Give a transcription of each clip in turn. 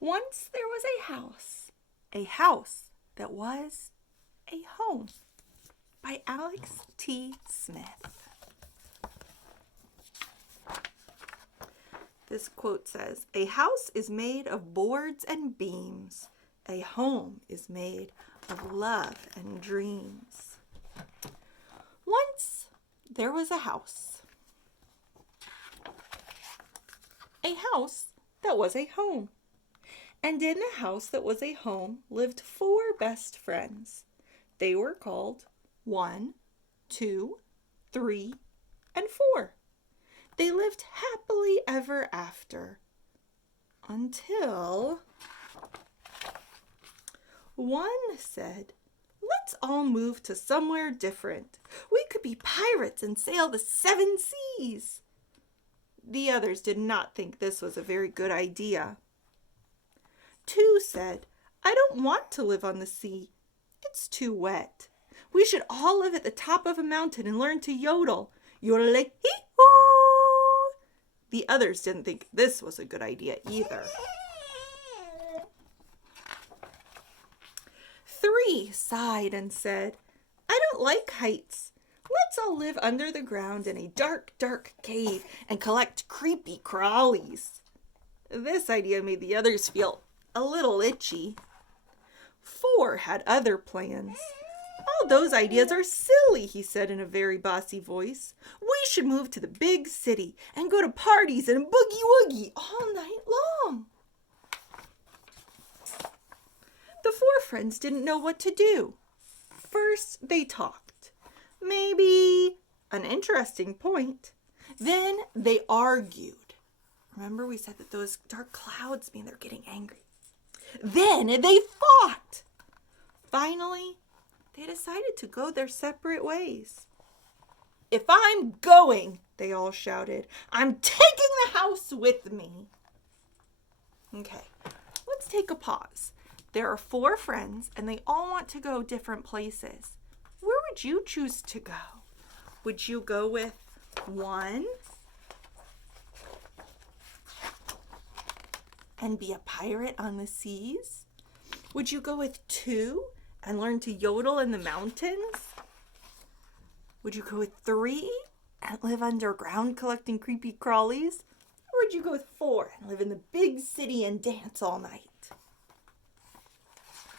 Once there was a house that was a home, by Alex T. Smith. This quote says, "A house is made of boards and beams. A home is made of love and dreams." Once there was a house. A house that was a home. And in the house that was a home lived 4 best friends. They were called 1, 2, 3, and 4. They lived happily ever after until one said, "Let's all move to somewhere different. We could be pirates and sail the 7 seas." The others did not think this was a very good idea. 2 said, "I don't want to live on the sea. It's too wet. We should all live at the top of a mountain and learn to yodel. Yodel-hee-hoo." The others didn't think this was a good idea either. 3 sighed and said, "I don't like heights. Let's all live under the ground in a dark, dark cave and collect creepy crawlies." This idea made the others feel a little itchy. 4 had other plans. "All those ideas are silly," he said in a very bossy voice. "We should move to the big city and go to parties and boogie-woogie all night long." The 4 friends didn't know what to do. First, they talked. Maybe an interesting point. Then they argued. Remember we said that those dark clouds mean they're getting angry. Then they fought. Finally, they decided to go their separate ways. "If I'm going," they all shouted, "I'm taking the house with me." Okay, let's take a pause. There are 4 friends and they all want to go different places. Where would you choose to go? Would you go with 1 and be a pirate on the seas? Would you go with 2 and learn to yodel in the mountains? Would you go with 3 and live underground collecting creepy crawlies? Or would you go with 4 and live in the big city and dance all night?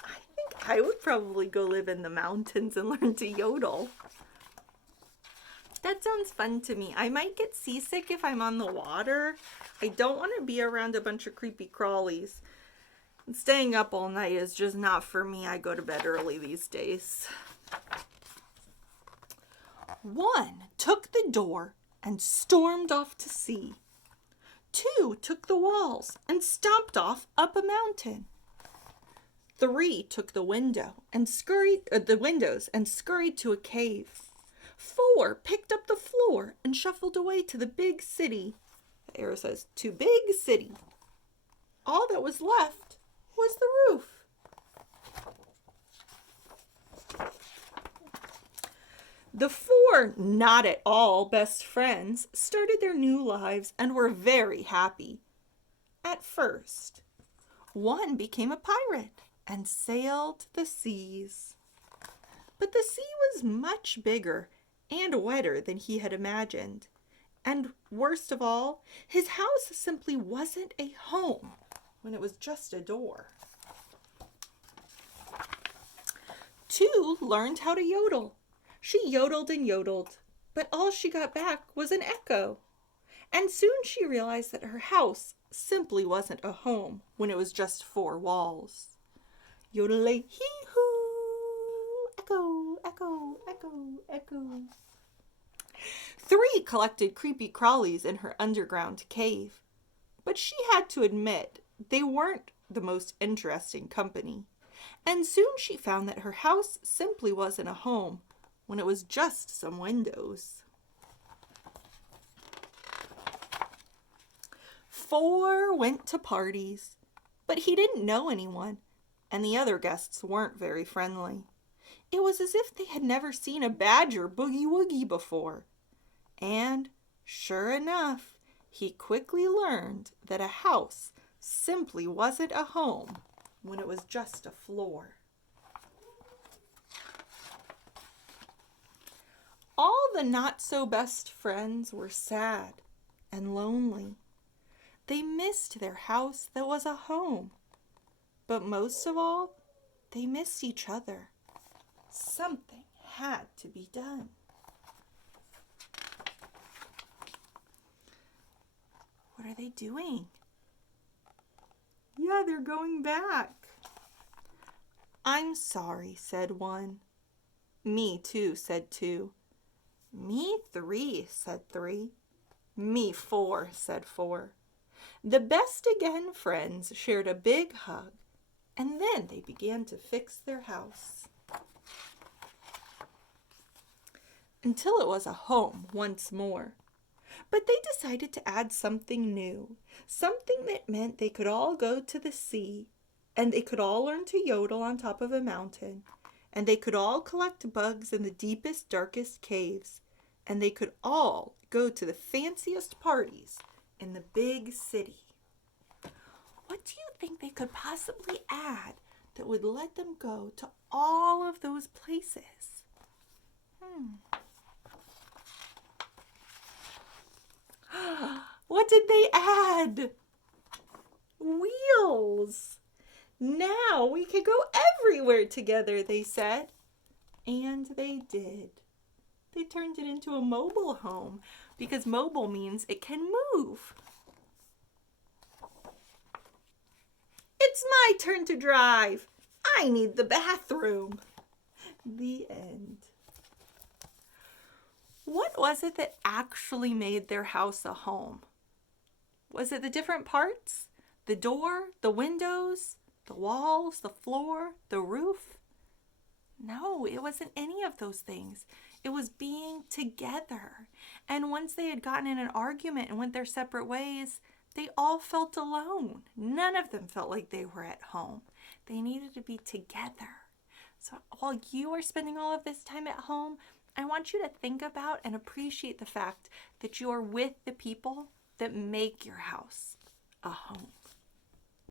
I think I would probably go live in the mountains and learn to yodel. That sounds fun to me. I might get seasick if I'm on the water. I don't want to be around a bunch of creepy crawlies. And staying up all night is just not for me. I go to bed early these days. 1 took the door and stormed off to sea. 2 took the walls and stomped off up a mountain. 3 took the windows and scurried to a cave. 4 picked up the floor and shuffled away to the big city. The arrow says, to big city. All that was left was the roof. The 4 not at all best friends started their new lives and were very happy. At first, 1 became a pirate and sailed the seas. But the sea was much bigger and wetter than he had imagined. And worst of all, his house simply wasn't a home when it was just a door. 2 learned how to yodel. She yodeled and yodeled, but all she got back was an echo. And soon she realized that her house simply wasn't a home when it was just 4 walls. Yodel-hee-hoo, echo, echo, echo, echo. 3 collected creepy crawlies in her underground cave, but she had to admit they weren't the most interesting company. And soon she found that her house simply wasn't a home when it was just some windows. 4 went to parties, but he didn't know anyone, and the other guests weren't very friendly. It was as if they had never seen a badger boogie-woogie before. And, sure enough, he quickly learned that a house simply wasn't a home when it was just a floor. All the not-so-best friends were sad and lonely. They missed their house that was a home. But most of all, they missed each other. Something had to be done. What are they doing? Yeah, they're going back. I'm sorry, said one. Me too, said two. Me 3, said 3. Me 4, said 4. The best again friends shared a big hug, and then they began to fix their house. Until it was a home once more. But they decided to add something new, something that meant they could all go to the sea, and they could all learn to yodel on top of a mountain, and they could all collect bugs in the deepest, darkest caves, and they could all go to the fanciest parties in the big city. What do you think they could possibly add that would let them go to all of those places? What did they add? Wheels. Now we can go everywhere together, they said. And they did. They turned it into a mobile home because mobile means it can move. It's my turn to drive. I need the bathroom. The end. What was it that actually made their house a home? Was it the different parts? The door, the windows, the walls, the floor, the roof? No, it wasn't any of those things. It was being together. And once they had gotten in an argument and went their separate ways, they all felt alone. None of them felt like they were at home. They needed to be together. So while you are spending all of this time at home, I want you to think about and appreciate the fact that you are with the people that make your house a home.